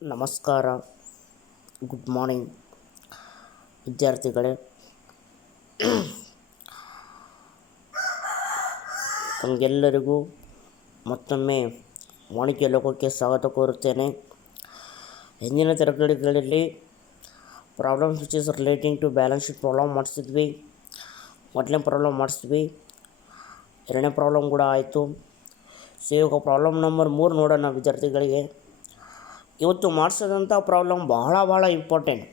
ನಮಸ್ಕಾರ. Good morning ವಿದ್ಯಾರ್ಥಿಗಳೇ. ತಮಗೆಲ್ಲರಿಗೂ ಮತ್ತೊಮ್ಮೆ ವಾಣಿಜ್ಯ ಲೋಕಕ್ಕೆ ಸ್ವಾಗತ ಕೋರುತ್ತೇನೆ. ಹಿಂದಿನ ತರಗತಿಗಳಲ್ಲಿ problems which is relating to balance sheet problem ಮಾಡಿಸಿದ್ವಿ. ಮೊದಲನೇ ಪ್ರಾಬ್ಲಮ್ ಮಾಡಿಸಿದ್ವಿ, ಎರಡನೇ ಪ್ರಾಬ್ಲಮ್ ಕೂಡ ಆಯಿತು. ಸೊ ಇವಾಗ ಪ್ರಾಬ್ಲಮ್ ನಂಬರ್ 3 ನೋಡೋಣ ವಿದ್ಯಾರ್ಥಿಗಳಿಗೆ. ಇವತ್ತು ಮಾಡಿಸೋದಂಥ ಪ್ರಾಬ್ಲಮ್ ಬಹಳ ಇಂಪಾರ್ಟೆಂಟ್.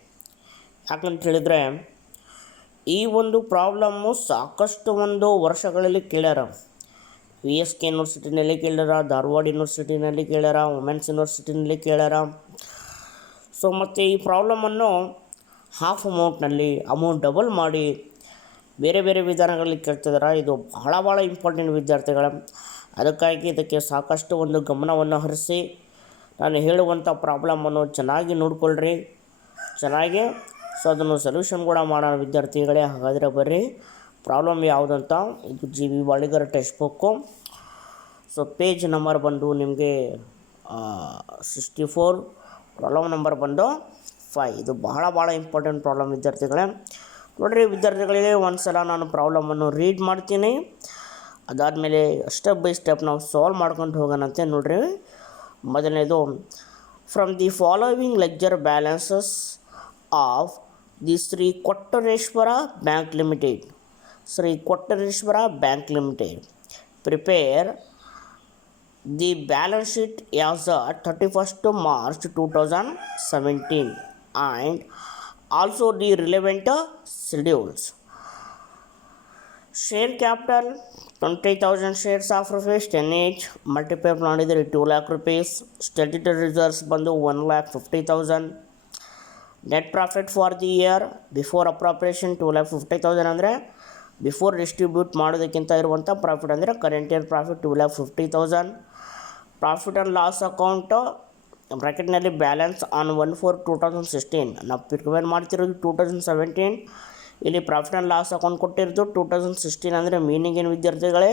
ಯಾಕಂತ ಹೇಳಿದರೆ ಈ ಒಂದು ಪ್ರಾಬ್ಲಮ್ಮು ಸಾಕಷ್ಟು ವರ್ಷಗಳಲ್ಲಿ ಕೇಳ್ಯಾರ. VSK ಯೂನಿವರ್ಸಿಟಿನಲ್ಲಿ ಕೇಳ್ಯಾರ, ಧಾರವಾಡ ಯೂನಿವರ್ಸಿಟಿನಲ್ಲಿ ಕೇಳ್ಯಾರ, ವುಮೆನ್ಸ್ ಯೂನಿವರ್ಸಿಟಿನಲ್ಲಿ ಕೇಳ್ಯಾರ. ಸೊ ಮತ್ತು ಈ ಪ್ರಾಬ್ಲಮನ್ನು ಹಾಫ್ ಅಮೌಂಟ್ ಡಬಲ್ ಮಾಡಿ ಬೇರೆ ವಿಧಾನಗಳಲ್ಲಿ ಕೇಳ್ತಿದ್ದಾರೆ. ಇದು ಬಹಳ ಇಂಪಾರ್ಟೆಂಟ್ ವಿದ್ಯಾರ್ಥಿಗಳ. ಅದಕ್ಕಾಗಿ ಇದಕ್ಕೆ ಸಾಕಷ್ಟು ಗಮನವನ್ನು ಹರಿಸಿ ನಾನು ಹೇಳುವಂಥ ಪ್ರಾಬ್ಲಮನ್ನು ಚೆನ್ನಾಗಿ ನೋಡಿಕೊಳ್ಳ್ರಿ, ಚೆನ್ನಾಗಿ. ಸೊ ಅದನ್ನು ಸೊಲ್ಯೂಷನ್ ಕೂಡ ಮಾಡೋಣ ವಿದ್ಯಾರ್ಥಿಗಳೇ. ಹಾಗಾದರೆ ಬರ್ರಿ, ಪ್ರಾಬ್ಲಮ್ ಯಾವುದಂತ. ಇದು GV Baligar text book. So page number ಬಂದು ನಿಮಗೆ 64, ಪ್ರಾಬ್ಲಮ್ ನಂಬರ್ ಬಂದು 5. ಇದು ಬಹಳ ಇಂಪಾರ್ಟೆಂಟ್ ಪ್ರಾಬ್ಲಮ್ ವಿದ್ಯಾರ್ಥಿಗಳೇ. ನೋಡಿರಿ ವಿದ್ಯಾರ್ಥಿಗಳಿಗೆ, ಒಂದು ಸಲ ನಾನು ಪ್ರಾಬ್ಲಮನ್ನು ರೀಡ್ ಮಾಡ್ತೀನಿ, ಅದಾದಮೇಲೆ ಸ್ಟೆಪ್ ಬೈ ಸ್ಟೆಪ್ ನಾವು ಸಾಲ್ವ್ ಮಾಡ್ಕೊಂಡು ಹೋಗೋಣಂತೆ. ನೋಡಿರಿ, ಮೊದಲನೇದು, from the following ledger balances of the Shri Kottareshwara bank limited. Shri Kottareshwara bank limited prepare the balance sheet as 31st March 2017 and also the relevant schedules. Share capital 20,000 shares of rupees 10 each, multiply ಮಾಡಿದರೆ 2 lakh rupees. Statutory reserves ಬಂದು 1,50,000. Net profit for the year before appropriation 2,50,000 ಅಂದರೆ before distribute ಮಾಡೋದಕ್ಕಿಂತ ಇರುವಂಥ profit ಅಂದರೆ current year profit 2,50,000. Profit and loss account ಬ್ರ್ಯಾಕೆಟ್ನಲ್ಲಿ balance on 1/4/2016. ನಾವು prepare ಮಾಡ್ತಿರೋದು 2017. ಇಲ್ಲಿ ಪ್ರಾಫಿಟ್ ಆ್ಯಂಡ್ ಲಾಸ್ ಅಕೌಂಟ್ ಕೊಟ್ಟಿರೋದು 2016. ಅಂದರೆ ಮೀನಿಂಗ್ ಏನು ವಿದ್ಯಾರ್ಥಿಗಳೇ,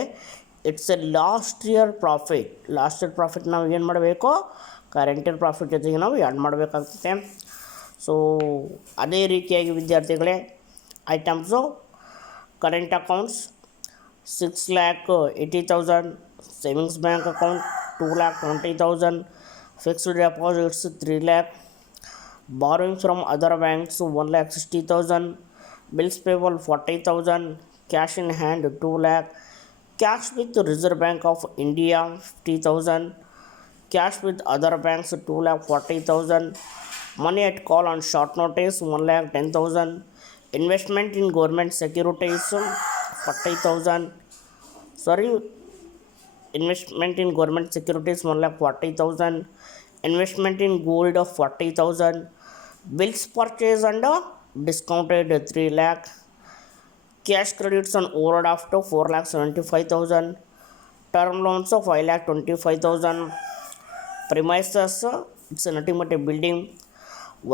it's A last year profit. Last year profit ನಾವು ಏನು ಮಾಡಬೇಕು, ಕರೆಂಟ್ ಇಯರ್ ಪ್ರಾಫಿಟ್ ಜೊತೆಗೆ ನಾವು ಆ್ಯಡ್ ಮಾಡಬೇಕಾಗ್ತದೆ. ಸೊ ಅದೇ ರೀತಿಯಾಗಿ ವಿದ್ಯಾರ್ಥಿಗಳೇ, items current accounts 6,80,000, savings bank account 2,20,000, fixed deposits 3 lakh, borrowing from other banks 1,60,000, bills payable 40,000, cash in hand 2 lakh, cash with Reserve Bank of India 50,000, cash with other banks 2,40,000, money at call on short notice 1,10,000, investment in government securities 40,000, investment in government securities 1,40,000, investment in gold of 40,000, bills purchase and discounted 3 lakh, cash credits on overdraft of 4,75,000, term loans of 5,25,000, premises it's a nutty building,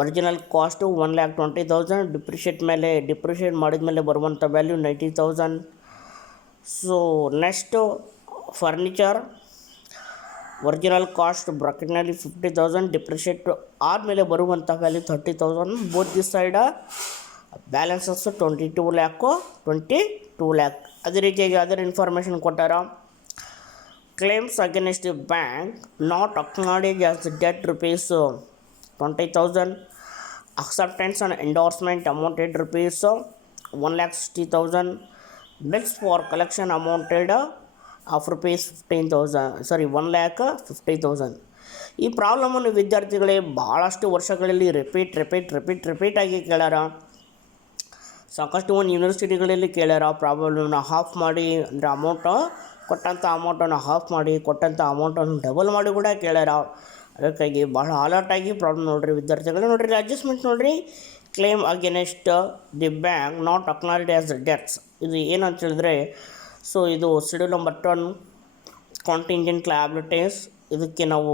original cost 1,20,000, depreciate ಮಾಡಿದ್ಮೇಲೆ ಬರುವಂಥ value 90,000. So next furniture, original cost ಬ್ರಾಕೆಟ್ನಲ್ಲಿ 50,000, depreciate ಆದಮೇಲೆ ಬರುವಂಥ value 30,000. Both the side balances 22 lakh. ಅದೇ ರೀತಿಯಾಗಿ other information ಕೊಟ್ಟಾರ. Claims against the bank not acknowledge as debt rupees 20,000, acceptance and endorsement amounted rupees 1,60,000, bills for collection amounted of rupees 1,50,000. ಈ ಪ್ರಾಬ್ಲಮನ್ನು ವಿದ್ಯಾರ್ಥಿಗಳೇ ಭಾಳಷ್ಟು ವರ್ಷಗಳಲ್ಲಿ ರಿಪೀಟ್ ಆಗಿ ಕೇಳ್ಯಾರ. ಸಾಕಷ್ಟು ಯೂನಿವರ್ಸಿಟಿಗಳಲ್ಲಿ ಕೇಳ್ಯಾರ. ಪ್ರಾಬ್ಲಮ್ನ ಹಾಫ್ ಮಾಡಿ, ಅಂದರೆ ಕೊಟ್ಟಂಥ ಅಮೌಂಟನ್ನು ಹಾಫ್ ಮಾಡಿ, ಕೊಟ್ಟಂಥ ಅಮೌಂಟನ್ನು ಡಬಲ್ ಮಾಡಿ ಕೂಡ ಕೇಳ್ಯಾರ. ಅದಕ್ಕಾಗಿ ಭಾಳ ಅಲರ್ಟಾಗಿ ಪ್ರಾಬ್ಲಮ್ ನೋಡಿರಿ ವಿದ್ಯಾರ್ಥಿಗಳೇ. ನೋಡಿರಿ ಅಡ್ಜಸ್ಟ್ಮೆಂಟ್ ನೋಡಿರಿ, claim against the bank not ಅಕ್ನಾಲೇಜ್ಡ್ as debts. ಇದು ಏನಂತ ಹೇಳಿದ್ರೆ, ಸೊ ಇದು ಶೆಡ್ಯೂಲ್ ನಂಬರ್ 10 ಕಾಂಟಿಂಜೆಂಟ್ ಲಯಬಿಲಿಟೀಸ್. ಇದಕ್ಕೆ ನಾವು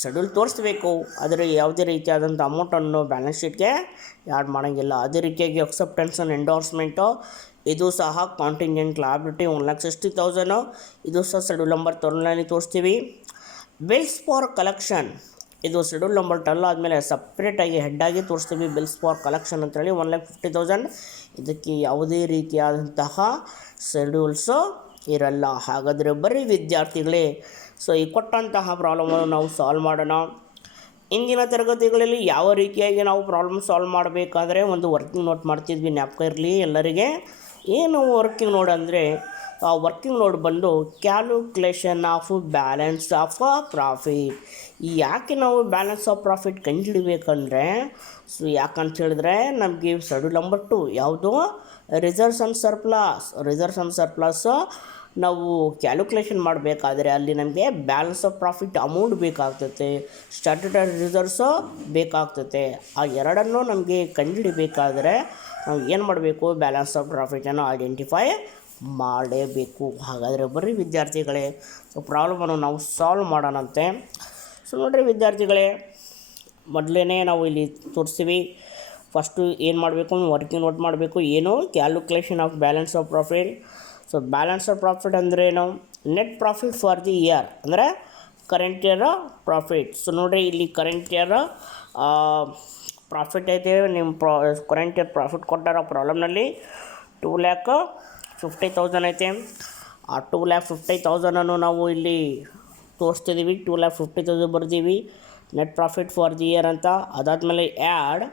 ಶೆಡ್ಯೂಲ್ ತೋರಿಸ್ಬೇಕು, ಆದರೆ ಯಾವುದೇ ರೀತಿಯಾದಂಥ ಅಮೌಂಟನ್ನು ಬ್ಯಾಲೆನ್ಸ್ ಶೀಟ್ಗೆ ಆ್ಯಡ್ ಮಾಡೋಂಗಿಲ್ಲ. ಅದೇ ರೀತಿಯಾಗಿ ಅಕ್ಸೆಪ್ಟೆನ್ಸ್ ಆ್ಯಂಡ್ ಎಂಡೋರ್ಸ್ಮೆಂಟು ಇದು ಸಹ ಕಾಂಟಿಂಜೆಂಟ್ ಲಯಬಿಲಿಟಿ 1,60,000. ಇದು ಸಹ ಶೆಡ್ಯೂಲ್ ನಂಬರ್ 12ನಲ್ಲಿ ತೋರಿಸ್ತೀವಿ. ಬಿಲ್ಸ್ ಫಾರ್ ಕಲೆಕ್ಷನ್ ಇದು ಶೆಡ್ಯೂಲ್ ನಂಬರ್ 12 ಆದಮೇಲೆ ಸಪ್ರೇಟಾಗಿ ಹೆಡ್ಡಾಗಿ ತೋರಿಸ್ತೀವಿ ಬಿಲ್ಸ್ ಫಾರ್ ಕಲೆಕ್ಷನ್ ಅಂತೇಳಿ 1,50,000. ಇದಕ್ಕೆ ಯಾವುದೇ ರೀತಿಯಾದಂತಹ ಶೆಡ್ಯೂಲ್ಸು ಇರಲ್ಲ. ಹಾಗಾದರೆ ಬರೀ ವಿದ್ಯಾರ್ಥಿಗಳೇ, ಸೊ ಈ ಕೊಟ್ಟಂತಹ ಪ್ರಾಬ್ಲಮನ್ನು ನಾವು ಸಾಲ್ವ್ ಮಾಡೋಣ. ಇಂದಿನ ತರಗತಿಗಳಲ್ಲಿ ಯಾವ ರೀತಿಯಾಗಿ ನಾವು ಪ್ರಾಬ್ಲಮ್ ಸಾಲ್ವ್ ಮಾಡಬೇಕಾದ್ರೆ ಒಂದು ವರ್ಕಿಂಗ್ ನೋಟ್ ಮಾಡ್ತಿದ್ವಿ, ಜ್ಞಾಪಕ ಇರಲಿ ಎಲ್ಲರಿಗೆ. ಏನು ವರ್ಕಿಂಗ್ ನೋಟ್ ಅಂದರೆ, ಆ ವರ್ಕಿಂಗ್ ನೋಟ್ ಬಂದು calculation of balance of profit. ಯಾಕೆ ನಾವು ಬ್ಯಾಲೆನ್ಸ್ ಆಫ್ ಪ್ರಾಫಿಟ್ ಕಂಡುಹಿಡಿಬೇಕಂದ್ರೆ, ಸೊ ಯಾಕಂತ ಹೇಳಿದ್ರೆ ನಮಗೆ ಶೆಡ್ಯೂಲ್ ನಂಬರ್ 2 ಯಾವುದು ರಿಸರ್ವ್ಸ್ ಆ್ಯಂಡ್ ಸರ್ಪ್ಲಸ್ ನಾವು ಕ್ಯಾಲ್ಕುಲೇಷನ್ ಮಾಡಬೇಕಾದ್ರೆ ಅಲ್ಲಿ ನಮಗೆ ಬ್ಯಾಲೆನ್ಸ್ ಆಫ್ ಪ್ರಾಫಿಟ್ ಅಮೌಂಟ್ ಬೇಕಾಗ್ತೈತೆ, ಸ್ಟ್ಯಾಟ್ಯೂಟರಿ ರಿಸರ್ವ್ಸು ಬೇಕಾಗ್ತೈತೆ. ಆ ಎರಡನ್ನೂ ನಮಗೆ ಕಂಡುಹಿಡಿಬೇಕಾದ್ರೆ ನಾವು ಏನು ಮಾಡಬೇಕು, ಬ್ಯಾಲೆನ್ಸ್ ಆಫ್ ಪ್ರಾಫಿಟನ್ನು ಐಡೆಂಟಿಫೈ ಮಾಡಲೇಬೇಕು. ಹಾಗಾದರೆ ಬರ್ರಿ ವಿದ್ಯಾರ್ಥಿಗಳೇ, ಸೊ ಪ್ರಾಬ್ಲಮನ್ನು ನಾವು ಸಾಲ್ವ್ ಮಾಡೋಣಂತೆ. ಸೊ ನೋಡಿರಿ ವಿದ್ಯಾರ್ಥಿಗಳೇ, ಮೊದಲೇ ನಾವು ಇಲ್ಲಿ ತೋರಿಸ್ತೀವಿ. ಫಸ್ಟು ಏನು ಮಾಡಬೇಕು, ವರ್ಕಿಂಗ್ ನೋಟ್ ಮಾಡಬೇಕು. ಏನು calculation of balance of profit. So balance of profit ಅಂದ್ರೇನು, net profit for the year ಅಂದರೆ ಕರೆಂಟ್ ಇಯರ್ ಪ್ರಾಫಿಟ್. ಸೊ ನೋಡಿರಿ ಇಲ್ಲಿ ಕರೆಂಟ್ ಇಯರ್ ಪ್ರಾಫಿಟ್ ಐತೆ. ನಿಮ್ಮ ಕರೆಂಟ್ ಇಯರ್ ಪ್ರಾಫಿಟ್ ಕೊಟ್ಟಾರ ಪ್ರಾಬ್ಲಮ್ನಲ್ಲಿ 2,50,000 ಐತೆ. ಆ 2,50,000 ನಾವು ಇಲ್ಲಿ ತೋರಿಸ್ತಿದ್ದೀವಿ. 2,50,000 ಬರ್ದೀವಿ net profit for the year ಅಂತ. ಅದಾದಮೇಲೆ add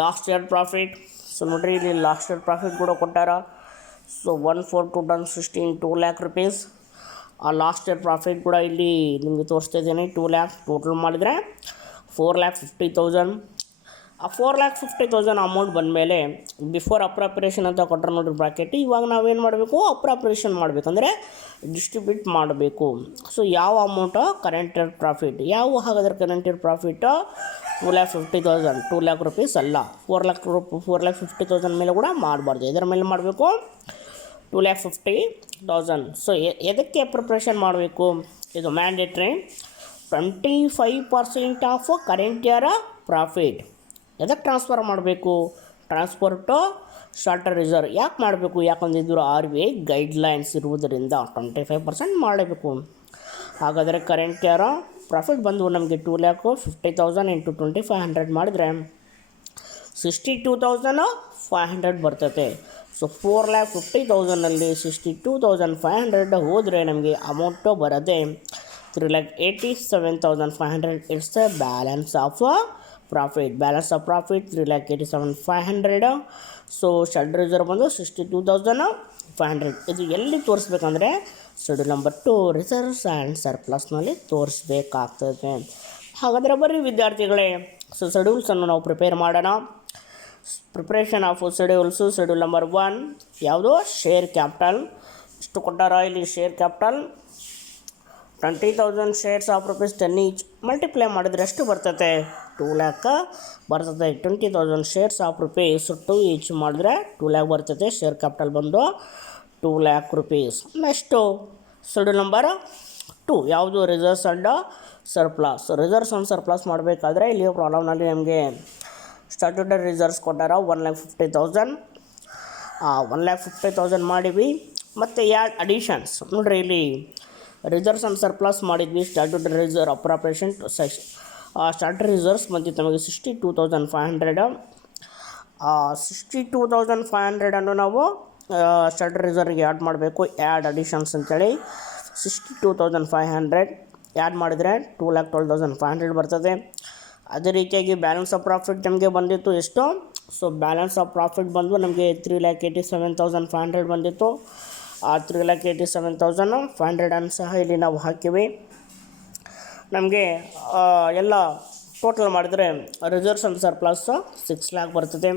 last year profit. So ನೋಡಿರಿ ಇಲ್ಲಿ ಲಾಸ್ಟ್ ಇಯರ್ ಪ್ರಾಫಿಟ್ ಕೂಡ ಕೊಟ್ಟಾರ. So 1,4,216 2 lakh rupees. ಆ ಲಾಸ್ಟ್ ಇಯರ್ ಪ್ರಾಫಿಟ್ ಕೂಡ ಇಲ್ಲಿ ನಿಮಗೆ ತೋರಿಸ್ತಾ ಇದ್ದೀನಿ. 2 lakh ಟೋಟಲ್ ಮಾಡಿದರೆ 4,50,000. ಆ 4,50,000 ಅಮೌಂಟ್ ಬಂದಮೇಲೆ ಬಿಫೋರ್ ಅಪ್ರಾಪ್ರಿಯೇಷನ್ ಅಂತ ಕೊಟ್ಟರೆ ನೋಡಿರಿ ಬ್ರಾಕೆಟ್. ಇವಾಗ ನಾವೇನು ಮಾಡಬೇಕು, ಅಪ್ರಾಪ್ರಿಯೇಷನ್ ಮಾಡಬೇಕಂದ್ರೆ ಡಿಸ್ಟ್ರಿಬ್ಯೂಟ್ ಮಾಡಬೇಕು. ಸೊ ಯಾವ ಅಮೌಂಟು, ಕರೆಂಟ್ ಇಯರ್ ಪ್ರಾಫಿಟ್. ಯಾವ ಹಾಗಾದ್ರೆ current year profit 2,50,000 2 lakh rupees ಅಲ್ಲ, 4,50,000 ಮೇಲೆ ಕೂಡ ಮಾಡಬಾರ್ದು. ಇದರ ಮೇಲೆ ಮಾಡಬೇಕು 2,50,000. ಸೊ ಎದಕ್ಕೆ ಪ್ರಿಪ್ರೇಷನ್ ಮಾಡಬೇಕು, ಇದು mandatory. 25% of current year profit ಎದಕ್ಕೆ ಟ್ರಾನ್ಸ್ಫರ್ ಮಾಡಬೇಕು, ಟ್ರಾನ್ಸ್ಫರ್ ಟು ಸ್ಟಾರ್ಟರ್ ರಿಸರ್ವ್. ಯಾಕೆ ಮಾಡಬೇಕು, ಯಾಕಂದ್ರೆ ಇದು RBI ಗೈಡ್ಲೈನ್ಸ್ ಇರುವುದರಿಂದ 25% ಮಾಡಬೇಕು. ಹಾಗಾದರೆ ಕರೆಂಟ್ ಇಯರ್ ಪ್ರಾಫಿಟ್ ಬಂದು ನಮಗೆ 2,50,000 ಇಂಟು 2,500 ಮಾಡಿದರೆ 62,500 ಬರ್ತೈತೆ. ಸೊ 4,50,000ನಲ್ಲಿ 62,500 ಹೋದರೆ ನಮಗೆ ಅಮೌಂಟು ಬರೋದೆ 3,87,500. It's the balance of profit. Balance of profit 3,87,500. So shed reserve ಬಂದು 62,500. ಇದು ಎಲ್ಲಿ ತೋರಿಸ್ಬೇಕಂದ್ರೆ ಶೆಡ್ಯೂಲ್ ನಂಬರ್ 2 ರಿಸರ್ವ್ಸ್ ಆ್ಯಂಡ್ ಸರ್ಪ್ಲಸ್ನಲ್ಲಿ ತೋರಿಸ್ಬೇಕಾಗ್ತದೆ. ಹಾಗಾದರೆ ಬರ್ರಿ ವಿದ್ಯಾರ್ಥಿಗಳೇ, ಸೊ ಶೆಡ್ಯೂಲ್ಸನ್ನು ನಾವು ಪ್ರಿಪೇರ್ ಮಾಡೋಣ. Preparation of schedules. Schedule number 1 ಯಾವುದು, ಶೇರ್ ಕ್ಯಾಪಿಟಲ್. ಇಷ್ಟು ಕೊಟ್ಟಾರ ಇಲ್ಲಿ. Share capital 20,000 shares of rupees 10 each. Multiply ಮಾಡಿದರೆ ಎಷ್ಟು ಬರ್ತದೆ, 2 lakh ಬರ್ತದೆ. 20,000 ಶೇರ್ಸ್ ಆಫ್ rupees 2 each ಮಾಡಿದ್ರೆ 2 lakh ಬರ್ತದೆ. ಶೇರ್ ಕ್ಯಾಪಿಟಲ್ ಬಂದು 2 lakh rupees. Next schedule number 2 ಯಾವುದು, reserves and surplus. Reserves and surplus ಮಾಡಬೇಕಾದ್ರೆ ಇಲ್ಲಿ ಪ್ರಾಬ್ಲಮ್ನಲ್ಲಿ ನಮಗೆ ಸ್ಟ್ಯಾಟ್ಯೂಟರಿ ರಿಸರ್ವ್ಸ್ ಕೊಟ್ಟಾರ 1,50,000. 1,50,000 ಮಾಡಿವಿ. ಮತ್ತು ಎರಡು ಅಡಿಷನ್ಸ್ ನೋಡಿರಿ ಇಲ್ಲಿ ರಿಸರ್ವ್ಸ್ ಆ್ಯಂಡ್ ಸರ್ಪ್ಲಸ್ ಮಾಡಿದ್ವಿ. Statutory reserve appropriation statutory reserves ಬಂದು ನಮಗೆ 62,500. 62,500 ನಾವು ಸ್ಟ್ಯಾಟ್ಯೂಟರಿ ರಿಸರ್ವ್ಗೆ ಆ್ಯಡ್ ಮಾಡಬೇಕು. ಆ್ಯಡ್ ಅಡಿಷನ್ಸ್ ಅಂತೇಳಿ 62,500 ಆ್ಯಡ್ ಮಾಡಿದರೆ 2,12,500 ಬರ್ತದೆ. ಅದೇ ರೀತಿಯಾಗಿ ಬ್ಯಾಲೆನ್ಸ್ ಆಫ್ ಪ್ರಾಫಿಟ್ ನಮಗೆ ಬಂದಿತ್ತು ಎಷ್ಟು, ಸೊ ಬ್ಯಾಲೆನ್ಸ್ ಆಫ್ ಪ್ರಾಫಿಟ್ ಬಂದು ನಮಗೆ 3,87,500 ಬಂದಿತ್ತು. ಆ 3,87,500 ಸಹ ಇಲ್ಲಿ ನಾವು ಹಾಕಿವಿ. ನಮಗೆ ಎಲ್ಲ ಟೋಟಲ್ ಮಾಡಿದರೆ ರಿಸರ್ವ್ಸ್ ಆ್ಯಂಡ್ ಸರ್ಪ್ಲಸ್ 6 lakh ಬರ್ತದೆ.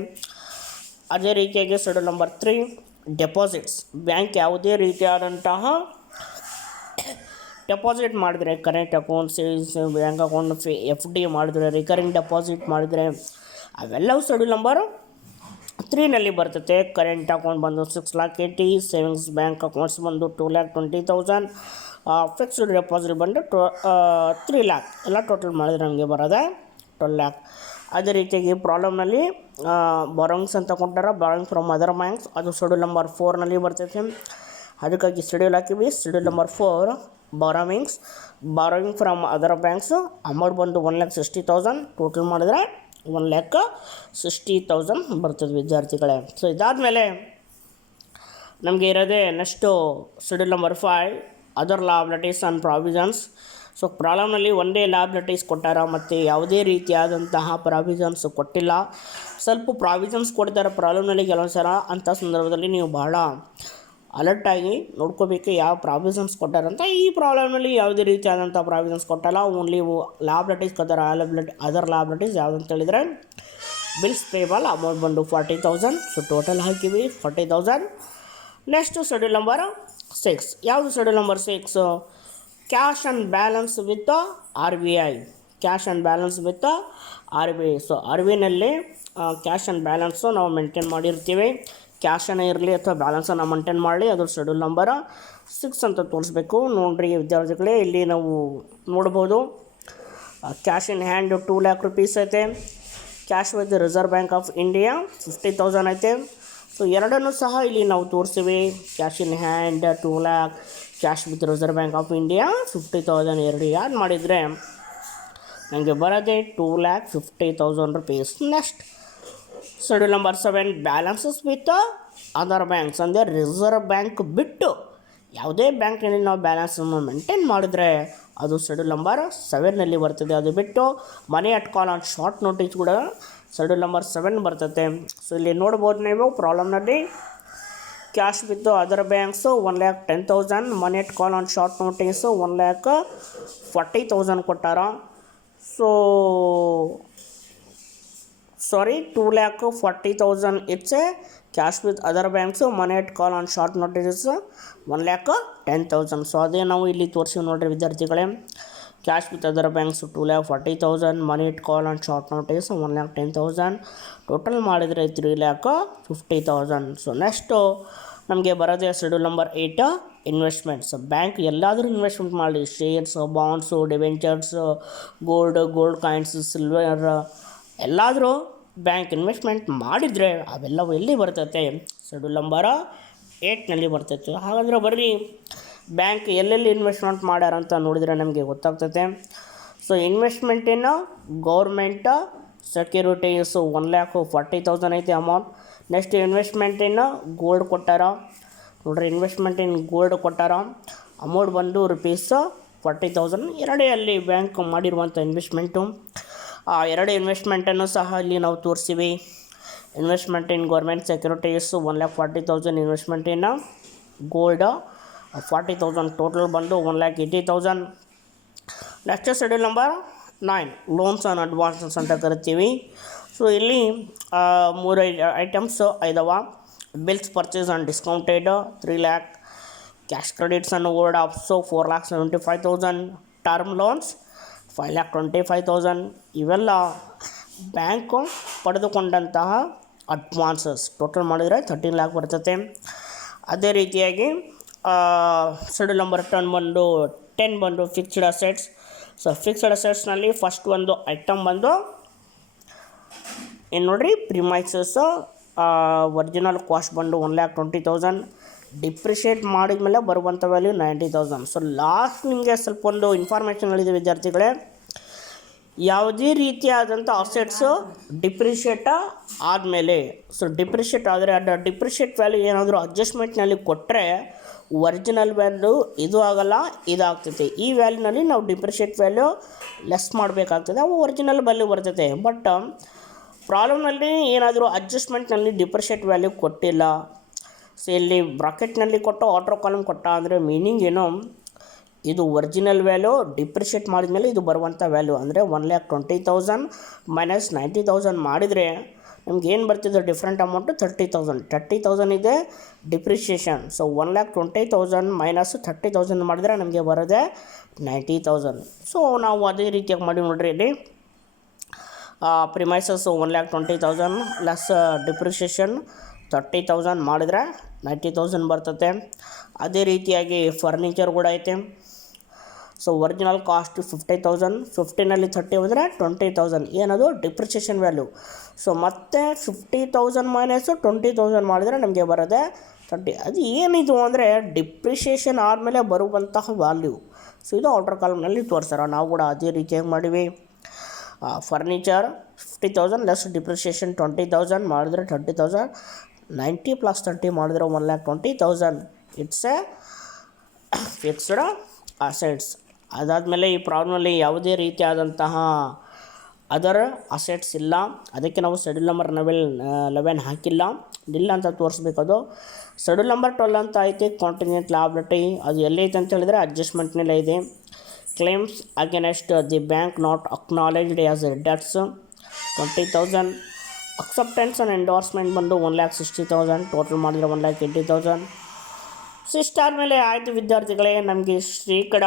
ಅದೇ ರೀತಿಯಾಗಿ ಶೆಡ್ಯೂಲ್ ನಂಬರ್ 3 ಡೆಪಾಸಿಟ್ಸ್. ಬ್ಯಾಂಕ್ ಯಾವುದೇ ರೀತಿಯಾದಂತಹ ಡೆಪಾಸಿಟ್ ಮಾಡಿದರೆ, current account, savings bank account, FD ಮಾಡಿದರೆ, ರಿಕರಿಂಗ್ ಡೆಪಾಸಿಟ್ ಮಾಡಿದರೆ ಅವೆಲ್ಲವೂ ಶೆಡ್ಯೂಲ್ ನಂಬರ್ 3ನಲ್ಲಿ ಬರ್ತದೆ. ಕರೆಂಟ್ ಅಕೌಂಟ್ ಬಂದು 6,80,000, ಸೇವಿಂಗ್ಸ್ ಬ್ಯಾಂಕ್ ಅಕೌಂಟ್ಸ್ ಬಂದು 2,20,000, ಫಿಕ್ಸ್ಡ್ ಡೆಪಾಸಿಟ್ ಬಂದು 3 lakh. ಎಲ್ಲ ಟೋಟಲ್ ಮಾಡಿದ್ರೆ ನಮಗೆ ಬರೋದೆ 12 lakh. ಅದೇ ರೀತಿಯಾಗಿ ಪ್ರಾಬ್ಲಮ್ನಲ್ಲಿ ಬಾರೋಯಿಂಗ್ಸ್ ಅಂತ ಕೊಟ್ಟಾರ, ಬಾರೋಯಿಂಗ್ ಫ್ರಮ್ ಅದರ್ ಬ್ಯಾಂಕ್ಸ್, ಅದು ಶೆಡ್ಯೂಲ್ ನಂಬರ್ 4ನಲ್ಲಿ ಬರ್ತೈತೆ. ಅದಕ್ಕಾಗಿ ಶೆಡ್ಯೂಲ್ ಹಾಕಿವಿ. Schedule number 4 borrowing from other banks amount ಬಂದು 1,60,000 ಟೋಟಲ್ ಮಾಡಿದ್ರೆ 1,60,000 ಬರ್ತದೆ ವಿದ್ಯಾರ್ಥಿಗಳೇ. ಸೊ ಇದಾದಮೇಲೆ ನಮಗೆ ಇರೋದೇ next schedule number 5 other liabilities and provisions. So ಪ್ರಾಬ್ಲಮ್ನಲ್ಲಿ ಒಂದೇ ಲಯಬಿಲಿಟೀಸ್ ಕೊಟ್ಟಾರ ಮತ್ತು ಯಾವುದೇ ರೀತಿಯಾದಂತಹ ಪ್ರಾವಿಷನ್ಸ್ ಕೊಟ್ಟಿಲ್ಲ. ಸ್ವಲ್ಪ ಪ್ರಾವಿಷನ್ಸ್ ಕೊಡ್ತಾರೆ ಪ್ರಾಬ್ಲಮ್ನಲ್ಲಿ ಕೆಲವೊಂದು ಸಲ. ಅಂಥ ಸಂದರ್ಭದಲ್ಲಿ ನೀವು ಬಹಳ ಅಲರ್ಟಾಗಿ ನೋಡ್ಕೋಬೇಕು ಯಾವ ಪ್ರಾವಿಷನ್ಸ್ ಕೊಟ್ಟಾರಂತ. ಈ ಪ್ರಾಬ್ಲಮ್ನಲ್ಲಿ ಯಾವುದೇ ರೀತಿಯಾದಂಥ ಪ್ರಾವಿಷನ್ಸ್ ಕೊಟ್ಟಲ್ಲ, ಓನ್ಲಿ ಲಯಬಿಲಿಟೀಸ್ ಕೊಟ್ಟಾರ. ಅದರ್ ಲಯಬಿಲಿಟೀಸ್ ಯಾವುದು ಅಂತ ಹೇಳಿದರೆ ಬಿಲ್ಸ್ ಪೇಬಲ್ ಅಮೌಂಟ್ ಬಂದು 40,000. ಸೊ ಟೋಟಲ್ ಹಾಕಿವಿ 40,000. Next schedule number 6. ಯಾವುದು schedule number 6? Cash and balance with RBI. Cash and balance with RBI. So RBIನಲ್ಲಿ ಕ್ಯಾಶ್ ಆ್ಯಂಡ್ ಬ್ಯಾಲೆನ್ಸು ನಾವು ಮೇಂಟೈನ್ ಮಾಡಿರ್ತೀವಿ. ಕ್ಯಾಶನ್ನು ಇರಲಿ ಅಥವಾ ಬ್ಯಾಲೆನ್ಸನ್ನು ಮೇಂಟೈನ್ ಮಾಡಲಿ, ಅದು ಶೆಡ್ಯೂಲ್ ನಂಬರ್ 6 ಅಂತ ತೋರಿಸ್ಬೇಕು. ನೋಡಿರಿ ವಿದ್ಯಾರ್ಥಿಗಳೇ, ಇಲ್ಲಿ ನಾವು ನೋಡ್ಬೋದು cash in hand 2 lakh rupees ಐತೆ. Cash with reserve bank of India 50,000 ಐತೆ. ಸೊ ಎರಡನ್ನೂ ಸಹ ಇಲ್ಲಿ ನಾವು ತೋರಿಸ್ತೀವಿ. Cash in hand 2 lakh, cash with reserve bank of India 50,000 ಎರಡು ಆ್ಯಡ್ ಮಾಡಿದರೆ ನನಗೆ ಬರೋದೆ 2,50,000 rupees. Next schedule number 7 balances with other banks. ಅಂದರೆ ರಿಸರ್ವ್ ಬ್ಯಾಂಕ್ ಬಿಟ್ಟು ಯಾವುದೇ ಬ್ಯಾಂಕ್ನಲ್ಲಿ ನಾವು ಬ್ಯಾಲೆನ್ಸನ್ನು ಮೇಂಟೈನ್ ಮಾಡಿದರೆ ಅದು ಶೆಡ್ಯೂಲ್ ನಂಬರ್ 7ನಲ್ಲಿ ಬರ್ತದೆ. ಅದು ಬಿಟ್ಟು money at call on short notice ಕೂಡ ಶೆಡ್ಯೂಲ್ ನಂಬರ್ 7 ಬರ್ತದೆ. ಸೊ ಇಲ್ಲಿ ನೋಡ್ಬೋದು ನೀವು ಪ್ರಾಬ್ಲಮ್ನಲ್ಲಿ cash with other banks 1,10,000, money at call on short notice 1,40,000 ಕೊಟ್ಟಾರ. So 2,40,000 it's cash with other banks, money at call on short notice 1,10,000. So ಅದೇ ನಾವು ಇಲ್ಲಿ ತೋರಿಸಿ ನೋಡಿರಿ ವಿದ್ಯಾರ್ಥಿಗಳೇ. Cash with other banks 2,40,000, money at call on short notice 1,10,000, total ಮಾಡಿದರೆ 3,50,000. So next ನಮಗೆ ಬರೋದೇ ಶೆಡ್ಯೂಲ್ ನಂಬರ್ 8 ಇನ್ವೆಸ್ಟ್ಮೆಂಟ್ಸ್. ಬ್ಯಾಂಕ್ ಎಲ್ಲಾದರೂ ಇನ್ವೆಸ್ಟ್ಮೆಂಟ್ ಮಾಡಿ, shares, bonds, debentures, gold coins, silver ಎಲ್ಲಾದರೂ ಬ್ಯಾಂಕ್ ಇನ್ವೆಸ್ಟ್ಮೆಂಟ್ ಮಾಡಿದರೆ ಅವೆಲ್ಲವೂ ಎಲ್ಲಿ ಬರ್ತೈತೆ? ಶೆಡ್ಯೂಲ್ ನಂಬರ್ 8ನಲ್ಲಿ ಬರ್ತೈತೆ. ಹಾಗಾದರೆ ಬರ್ರಿ ಬ್ಯಾಂಕ್ ಎಲ್ಲೆಲ್ಲಿ ಇನ್ವೆಸ್ಟ್ಮೆಂಟ್ ಮಾಡ್ಯಾರ ಅಂತ ನೋಡಿದರೆ ನಮಗೆ ಗೊತ್ತಾಗ್ತೈತೆ. So investment in government securities 1,40,000 ಐತೆ amount. Next investment in gold ಕೊಟ್ಟಾರ. ನೋಡ್ರಿ ಇನ್ವೆಸ್ಟ್ಮೆಂಟ್ ಇನ್ ಗೋಲ್ಡ್ ಕೊಟ್ಟಾರ. ಅಮೌಂಟ್ ಬಂದು ₹40,000. ಎರಡೇ ಅಲ್ಲಿ ಬ್ಯಾಂಕ್ ಮಾಡಿರುವಂಥ ಇನ್ವೆಸ್ಟ್ಮೆಂಟು. ಆ ಎರಡು ಇನ್ವೆಸ್ಟ್ಮೆಂಟನ್ನು ಸಹ ಇಲ್ಲಿ ನಾವು ತೋರಿಸ್ತೀವಿ. Investment in government securities 1,40,000, investment in gold 40,000, total ಬಂದು 1,80,000. Next schedule number 9 loans and advances ಅಂತ ಕರಿತೀವಿ. ಸೊ ಇಲ್ಲಿ 3 ಐಟಮ್ಸ್ ಇದಾವ. Bills purchase and discounted 3 lakh, cash credits and overdrafts 4,75,000, term loans 5,25,000. ಇವೆಲ್ಲ ಬ್ಯಾಂಕು ಪಡೆದುಕೊಂಡಂತಹ ಅಡ್ವಾನ್ಸಸ್. ಟೋಟಲ್ ಮಾಡಿದರೆ 13 lakh ಬರ್ತದೆ. ಅದೇ ರೀತಿಯಾಗಿ ಶೆಡ್ಯೂಲ್ ನಂಬರ್ 10 ಬಂದು ಫಿಕ್ಸ್ಡ್ ಅಸೆಟ್ಸ್. ಸೊ ಫಿಕ್ಸ್ಡ್ ಅಸೆಟ್ಸ್ನಲ್ಲಿ ಫಸ್ಟ್ ಒಂದು ಐಟಮ್ ಬಂದು ಏನು ನೋಡಿರಿ, ಪ್ರಿಮೈಸಸ್ಸು ಒರಿಜಿನಲ್ ಕಾಸ್ಟ್ ಬಂದು 1,20,000, ಡಿಪ್ರಿಷಿಯೇಟ್ ಮಾಡಿದ ಮೇಲೆ ಬರುವಂಥ ವ್ಯಾಲ್ಯೂ 90,000. ಸೊ ಲಾಸ್ಟ್ ನಿಮಗೆ ಸ್ವಲ್ಪ ಒಂದು ಇನ್ಫಾರ್ಮೇಷನ್ ಹೇಳಿದೆ ವಿದ್ಯಾರ್ಥಿಗಳೇ. ಯಾವುದೇ ರೀತಿಯಾದಂಥ ಅಸೆಟ್ಸು ಡಿಪ್ರಿಷಿಯೇಟ್ ಆದಮೇಲೆ, ಸೊ ಡಿಪ್ರಿಷಿಯೇಟ್ ಆದರೆ ಅದು ಡಿಪ್ರಿಷಿಯೇಟ್ ವ್ಯಾಲ್ಯೂ ಏನಾದರೂ ಅಡ್ಜಸ್ಟ್ಮೆಂಟ್ನಲ್ಲಿ ಕೊಟ್ಟರೆ ಒರಿಜಿನಲ್ ವ್ಯಾಲ್ಯೂ ಇದು ಆಗೋಲ್ಲ, ಇದಾಗ್ತೈತೆ. ಈ ವ್ಯಾಲ್ಯೂನಲ್ಲಿ ನಾವು ಡಿಪ್ರಿಷಿಯೇಟ್ ವ್ಯಾಲ್ಯೂ ಲೆಸ್ ಮಾಡಬೇಕಾಗ್ತದೆ, ಅವು ಒರಿಜಿನಲ್ ವ್ಯಾಲ್ಯೂ ಬರ್ತೈತೆ. ಬಟ್ ಪ್ರಾಬ್ಲಮ್ನಲ್ಲಿ ಏನಾದರೂ ಅಡ್ಜಸ್ಟ್ಮೆಂಟ್ನಲ್ಲಿ ಡಿಪ್ರಿಷಿಯೇಟ್ ವ್ಯಾಲ್ಯೂ ಕೊಟ್ಟಿಲ್ಲ. ಸೊ ಇಲ್ಲಿ ಬ್ರಾಕೆಟ್ನಲ್ಲಿ ಕೊಟ್ಟು ಆಟೋ ಕಾಲಮ್ ಕೊಟ್ಟ ಅಂದರೆ ಮೀನಿಂಗ್ ಏನು, ಇದು ಒರಿಜಿನಲ್ ವ್ಯಾಲ್ಯೂ ಡಿಪ್ರಿಷಿಯೇಟ್ ಮಾಡಿದ್ಮೇಲೆ ಇದು ಬರುವಂಥ ವ್ಯಾಲ್ಯೂ. ಅಂದರೆ 1,20,000 ಮೈನಸ್ 90,000 ಮಾಡಿದರೆ ನಮ್ಗೆ ಏನು ಬರ್ತಿದೆ ಡಿಫ್ರೆಂಟ್ ಅಮೌಂಟು 30,000 ಇದೆ ಡಿಪ್ರಿಷಿಯೇಷನ್. ಸೊ 1,20,000 ಮೈನಸ್ 30,000 ಮಾಡಿದರೆ ನಮಗೆ ಬರೋದೆ 90,000. ಸೊ ನಾವು ಅದೇ ರೀತಿಯಾಗಿ ಮಾಡಿ ನೋಡ್ರಿ. ಇಲ್ಲಿ ಪ್ರಿಮೈಸಸ್ 1,20,000 ಲೆಸ್ ಡಿಪ್ರಿಷಿಯೇಷನ್ 30,000 ಮಾಡಿದರೆ 90,000 ಬರ್ತದೆ. ಅದೇ ರೀತಿಯಾಗಿ ಫರ್ನಿಚರ್ ಕೂಡ ಐತೆ. ಸೊ ಒರಿಜಿನಲ್ ಕಾಸ್ಟ್ 50,000, 15ನಲ್ಲಿ 30 ಹೋದರೆ 20,000, ಏನದು ಡಿಪ್ರಿಷಿಯೇಷನ್ ವ್ಯಾಲ್ಯೂ. ಸೊ ಮತ್ತೆ 50,000 ಮೈನಸ್ 20,000 ಮಾಡಿದರೆ ನಮಗೆ ಬರೋದೆ ಅದು ಏನಿದು ಅಂದರೆ ಡಿಪ್ರಿಷಿಯೇಷನ್ ಆದಮೇಲೆ ಬರುವಂತಹ ವ್ಯಾಲ್ಯೂ. ಸೊ ಇದು ಔಟರ್ ಕಾಲಮ್ನಲ್ಲಿ ತೋರಿಸ್ಯಾರ. ನಾವು ಕೂಡ ಅದೇ ರೀತಿಯಾಗಿ ಮಾಡಿವಿ. ಫರ್ನಿಚರ್ 50,000 ಲೆಸ್ ಡಿಪ್ರಿಷಿಯೇಷನ್ 20,000 ಮಾಡಿದ್ರೆ 30,000, 90 + 30 ಮಾಡಿದ್ರೆ 1,20,000. It's A fixed assets. ಅದಾದಮೇಲೆ ಈ ಪ್ರಾಬ್ಲಮಲ್ಲಿ ಯಾವುದೇ ರೀತಿಯಾದಂತಹ ಅದರ್ ಅಸೆಟ್ಸ್ ಇಲ್ಲ. ಅದಕ್ಕೆ ನಾವು ಶೆಡ್ಯೂಲ್ ನಂಬರ್ 11 ಹಾಕಿಲ್ಲ, ಇಲ್ಲ ಅಂತ ತೋರಿಸ್ಬೇಕದು. ಶೆಡ್ಯೂಲ್ ನಂಬರ್ 12 ಅಂತ ಐತೆ ಕಾಂಟಿಂಜೆಂಟ್ ಲಯಬಿಲಿಟಿ. ಅದು ಎಲ್ಲೈತೆ ಅಂತ ಹೇಳಿದರೆ ಅಡ್ಜಸ್ಟ್ಮೆಂಟ್ನಲ್ಲೇ ಇದೆ. Claims against the bank not ಅಕ್ನಾಲೇಜ್ಡ್ as debts 20,000. Acceptance and endorsement ಬಂದು 1,60,000. ಟೋಟಲ್ ಮಾಡಿದರೆ 1,80,000. ಇಷ್ಟಾದಮೇಲೆ ಆಯಿತು ವಿದ್ಯಾರ್ಥಿಗಳೇ, ನಮಗೆ ಶೇಕಡ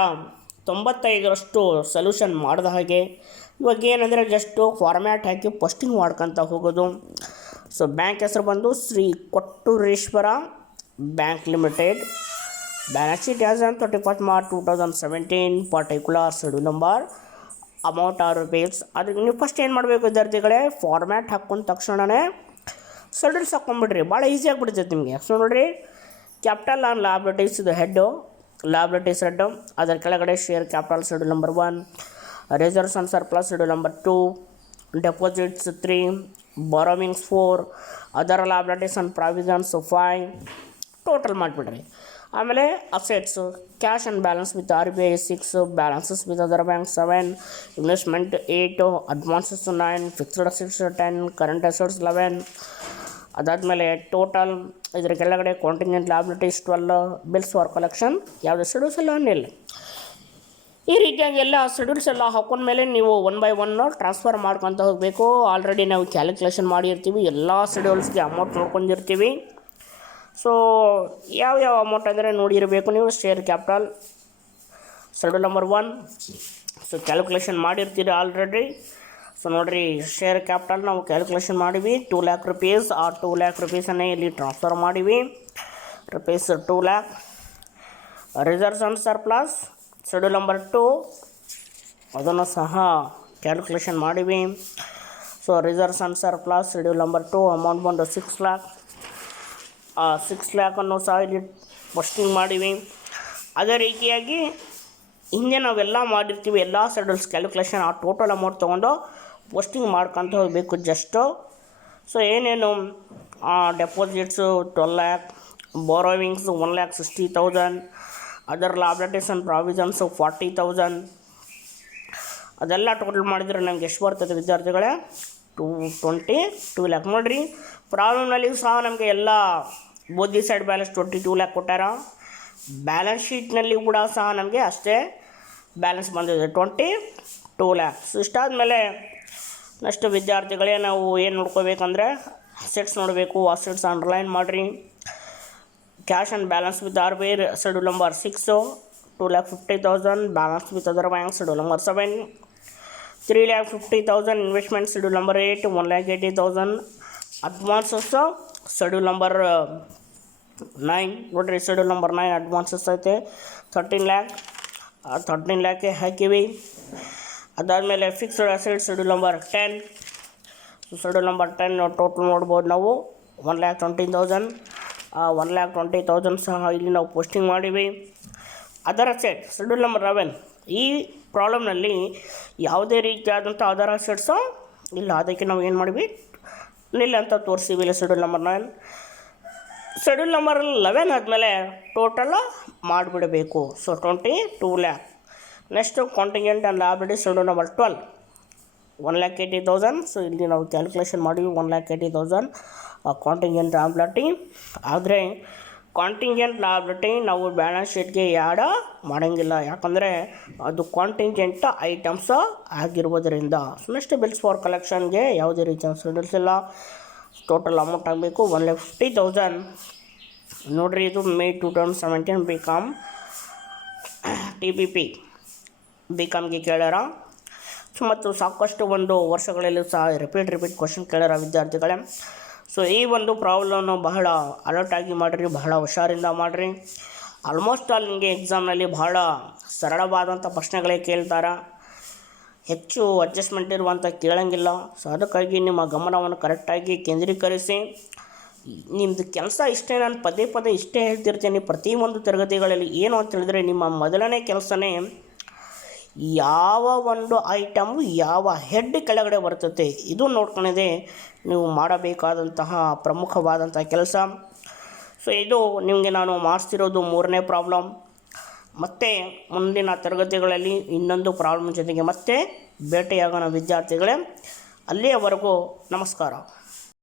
95ರಷ್ಟು ಸೊಲ್ಯೂಷನ್ ಮಾಡಿದ ಹಾಗೆ. ಇವಾಗ ಏನಂದರೆ ಜಸ್ಟು ಫಾರ್ಮ್ಯಾಟ್ ಹಾಕಿ ಪೋಸ್ಟಿಂಗ್ ಮಾಡ್ಕೊತ ಹೋಗೋದು. ಸೊ ಬ್ಯಾಂಕ್ ಹೆಸರು ಬಂದು Shri Kottureshwara bank limited. Balance sheet as on 31 March 2017. Particular schedule number amount ₹. ಅದಕ್ಕೆ ನೀವು ಫಸ್ಟ್ ಏನು ಮಾಡಬೇಕು ವಿದ್ಯಾರ್ಥಿಗಳೇ, ಫಾರ್ಮ್ಯಾಟ್ ಹಾಕ್ಕೊಂಡ ತಕ್ಷಣವೇ ಶೆಡ್ಯೂಲ್ಸ್ ಹಾಕ್ಕೊಂಡ್ಬಿಡ್ರಿ. ಭಾಳ ಈಸಿ ಆಗಿಬಿಡ್ತೈತೆ ನಿಮಗೆ. ಸೊ ನೋಡಿರಿ, ಕ್ಯಾಪಿಟಲ್ ಆನ್ ಲಯಬಿಲಿಟೀಸ್ ಇದು ಹೆಡ್ಡು, ಲಯಬಿಲಿಟೀಸ್ ಹೆಡ್ಡು. ಅದರ ಕೆಳಗಡೆ share capital schedule number 1, reserves and surplus schedule number 2, deposits 3, borrowings 4, other liabilities and provisions 5. Total ಮಾಡಿಬಿಡ್ರಿ. ಆಮೇಲೆ assets cash and balance with RBI 6, balances with other bank 7, investment 8, advances 9, fixed assets 10, current assets 11. ಅದಾದಮೇಲೆ total ಇದರ ಕೆಳಗಡೆ contingent liabilities 12, bills for collection ಯಾವುದೇ schedules ಎಲ್ಲ ನಿಲ್ಲ. ಈ ರೀತಿಯಾಗಿ ಎಲ್ಲ ಶೆಡ್ಯೂಲ್ಸ್ ಎಲ್ಲ ಹಾಕೊಂಡ್ಮೇಲೆ ನೀವು 1 by 1 ಟ್ರಾನ್ಸ್ಫರ್ ಮಾಡ್ಕೊತ ಹೋಗಬೇಕು. ಆಲ್ರೆಡಿ ನಾವು ಕ್ಯಾಲ್ಕುಲೇಷನ್ ಮಾಡಿರ್ತೀವಿ, ಎಲ್ಲ ಶೆಡ್ಯೂಲ್ಸ್ಗೆ ಅಮೌಂಟ್ ನೋಡ್ಕೊಂಡಿರ್ತೀವಿ. ಸೊ ಯಾವ ಅಮೌಂಟ್ ಅಂದರೆ ನೋಡಿರಬೇಕು ನೀವು. Share capital schedule number 1. So calculation ಮಾಡಿರ್ತೀರಿ ಆಲ್ರೆಡಿ. ಸೊ ನೋಡಿರಿ, ಶೇರ್ ಕ್ಯಾಪಿಟಲ್ ನಾವು ಕ್ಯಾಲ್ಕುಲೇಷನ್ ಮಾಡಿವಿ. 2 lakh rupees. ಆ 2 lakh rupeesನ್ನೇ ಇಲ್ಲಿ ಟ್ರಾನ್ಸ್ಫರ್ ಮಾಡಿವಿ. ₹2 lakh. Reserves and surplus schedule number 2, ಅದನ್ನು ಸಹ ಕ್ಯಾಲ್ಕುಲೇಷನ್ ಮಾಡಿವಿ. So reserves and surplus schedule number 2 amount ಬಂದು 6 lakh. ಆ 6 lakh ಸಹ ಇಲ್ಲಿ ಪೋಸ್ಟಿಂಗ್ ಮಾಡಿವಿ. ಅದೇ ರೀತಿಯಾಗಿ ಹಿಂದೆ ನಾವೆಲ್ಲ ಮಾಡಿರ್ತೀವಿ, ಎಲ್ಲ ಶೆಡ್ಯೂಲ್ಸ್ ಕ್ಯಾಲ್ಕುಲೇಷನ್ ಆ ಟೋಟಲ್ ಅಮೌಂಟ್ ತೊಗೊಂಡು ಪೋಸ್ಟಿಂಗ್ ಮಾಡ್ಕೊತ ಹೋಗಬೇಕು ಜಸ್ಟು. ಸೊ ಏನೇನು deposits 12 lakh, borrowings 1,60,000, other liabilities and provisions 40,000. ಅದೆಲ್ಲ ಟೋಟಲ್ ಮಾಡಿದರೆ ನಮ್ಗೆ ಎಷ್ಟು ಬರ್ತದೆ ವಿದ್ಯಾರ್ಥಿಗಳೇ? 22 lakh. ನೋಡಿರಿ, ಪ್ರಾಬ್ಲಮ್ನಲ್ಲಿ ಸಹ ನಮಗೆ ಎಲ್ಲ ಬೋದಿ ಸೈಡ್ ಬ್ಯಾಲೆನ್ಸ್ 22 lakh ಕೊಟ್ಟಾರ. ಬ್ಯಾಲೆನ್ಸ್ ಶೀಟ್ನಲ್ಲಿ ಕೂಡ ಸಹ ನಮಗೆ ಅಷ್ಟೇ ಬ್ಯಾಲೆನ್ಸ್ ಬಂದಿದೆ 22 lakh. ಇಷ್ಟಾದಮೇಲೆ ನೆಕ್ಸ್ಟ್ ವಿದ್ಯಾರ್ಥಿಗಳೇ ನಾವು ಏನು ನೋಡ್ಕೋಬೇಕಂದ್ರೆ ಅಸೆಟ್ಸ್ ನೋಡಬೇಕು. ಅಸೆಟ್ಸ್ ಅಂಡರ್ಲೈನ್ ಮಾಡಿರಿ. Cash and balance with RBI schedule number 6, 2,50,000. Balance with other bank schedule number 7, 3,50,000. Investment schedule number 8, 1,80,000. Advances schedule number 9. ನೋಡಿರಿ, ಶೆಡ್ಯೂಲ್ ನಂಬರ್ 9 ಅಡ್ವಾನ್ಸಸ್ ಐತೆ 13 lakh. 13 lakh ಹಾಕಿವಿ. ಅದಾದಮೇಲೆ fixed asset schedule number 10. Schedule number 10 total ನೋಡ್ಬೋದು ನಾವು 1,20,000. 1,20,000 ಸಹ ಇಲ್ಲಿ ನಾವು posting ಮಾಡಿವಿ. Other asset schedule number 11. ಈ ಪ್ರಾಬ್ಲಮ್ನಲ್ಲಿ ಯಾವುದೇ ರೀತಿಯಾದಂಥ ಅದರ್ ಅಸೆಟ್ಸು ಇಲ್ಲ, ಅದಕ್ಕೆ ನಾವು ಏನು ಮಾಡಿವಿ, ನಿಲ್ಲ ಅಂತ ತೋರಿಸಿವಿ ಇಲ್ಲ ಶೆಡ್ಯೂಲ್ ನಂಬರ್ 9. ಶೆಡ್ಯೂಲ್ ನಂಬರ್ 11 ಆದಮೇಲೆ ಟೋಟಲ್ ಮಾಡಿಬಿಡಬೇಕು. So 22 lakh. Next contingent and liabilities schedule number 12, 1,80,000. So ಇಲ್ಲಿ ನಾವು ಕ್ಯಾಲ್ಕುಲೇಷನ್ ಮಾಡಿವಿ 1,80,000 ಕಾಂಟಿಂಜೆಂಟ್ ಲಯಬಿಲಿಟಿ. ಆದರೆ ಕಾಂಟಿಂಜೆಂಟ್ ಲಯಬಿಲಿಟಿ ನಾವು ಬ್ಯಾಲೆನ್ಸ್ ಶೀಟ್ಗೆ ಆ್ಯಡ್ ಮಾಡೋಂಗಿಲ್ಲ, ಯಾಕಂದರೆ ಅದು ಕಾಂಟಿಂಜೆಂಟ್ ಐಟಮ್ಸ್ ಆಗಿರ್ಬೋದರಿಂದ. ಸೊ ನೆಕ್ಸ್ಟ್ ಬಿಲ್ಸ್ ಫಾರ್ ಕಲೆಕ್ಷನ್ಗೆ ಯಾವುದೇ ರೀತಿಯ ಶೆಡ್ಯೂಲ್ಸ್ ಇಲ್ಲ. ಟೋಟಲ್ ಅಮೌಂಟ್ ಆಗಬೇಕು 1,50,000. ನೋಡಿರಿ, ಇದು May 2017 BCom TPP BComಗೆ ಕೇಳ್ಯಾರ. ಸೊ ಮತ್ತು ಸಾಕಷ್ಟು ಒಂದು ವರ್ಷಗಳಲ್ಲಿ ಸಹ ರಿಪೀಟ್ ಕ್ವಶನ್ ಕೇಳ್ಯಾರ ವಿದ್ಯಾರ್ಥಿಗಳೇ. ಸೊ ಈ ಒಂದು ಪ್ರಾಬ್ಲಮ್ನು ಬಹಳ ಅಲರ್ಟಾಗಿ ಮಾಡಿರಿ, ಬಹಳ ಹುಷಾರಿಂದ ಮಾಡಿರಿ. ಆಲ್ಮೋಸ್ಟ್ ಆಲ್ ನಿಮಗೆ ಎಕ್ಸಾಮ್ನಲ್ಲಿ ಬಹಳ ಸರಳವಾದಂಥ ಪ್ರಶ್ನೆಗಳೇ ಕೇಳ್ತಾರೆ, ಹೆಚ್ಚು ಅಡ್ಜಸ್ಟ್ಮೆಂಟ್ ಇರುವಂಥ ಕೇಳೋಂಗಿಲ್ಲ. ಸೊ ಅದಕ್ಕಾಗಿ ನಿಮ್ಮ ಗಮನವನ್ನು ಕರೆಕ್ಟಾಗಿ ಕೇಂದ್ರೀಕರಿಸಿ ನಿಮ್ಮದು ಕೆಲಸ ಇಷ್ಟೇ, ನಾನು ಪದೇ ಪದೇ ಇಷ್ಟೇ ಹೇಳ್ತಿರ್ತೀನಿ ಪ್ರತಿಯೊಂದು ತರಗತಿಗಳಲ್ಲಿ. ಏನು ಅಂತ ಹೇಳಿದ್ರೆ, ನಿಮ್ಮ ಮೊದಲನೇ ಕೆಲಸನೇ ಯಾವ ಒಂದು ಐಟಮು ಯಾವ ಹೆಡ್ ಕೆಳಗಡೆ ಬರ್ತದೆ ಇದು ನೋಡ್ಕೊಂಡಿದೆ ನೀವು ಮಾಡಬೇಕಾದಂತಹ ಪ್ರಮುಖವಾದಂಥ ಕೆಲಸ. ಸೊ ಇದು ನಿಮಗೆ ನಾನು ಮಾಡಿಸ್ತಿರೋದು 3ನೇ ಪ್ರಾಬ್ಲಮ್. ಮತ್ತು ಮುಂದಿನ ತರಗತಿಗಳಲ್ಲಿ ಇನ್ನೊಂದು ಪ್ರಾಬ್ಲಮ್ ಜೊತೆಗೆ ಮತ್ತೆ ಭೇಟಿಯಾಗೋಣ ವಿದ್ಯಾರ್ಥಿಗಳೇ. ಅಲ್ಲಿಯವರೆಗೂ ನಮಸ್ಕಾರ.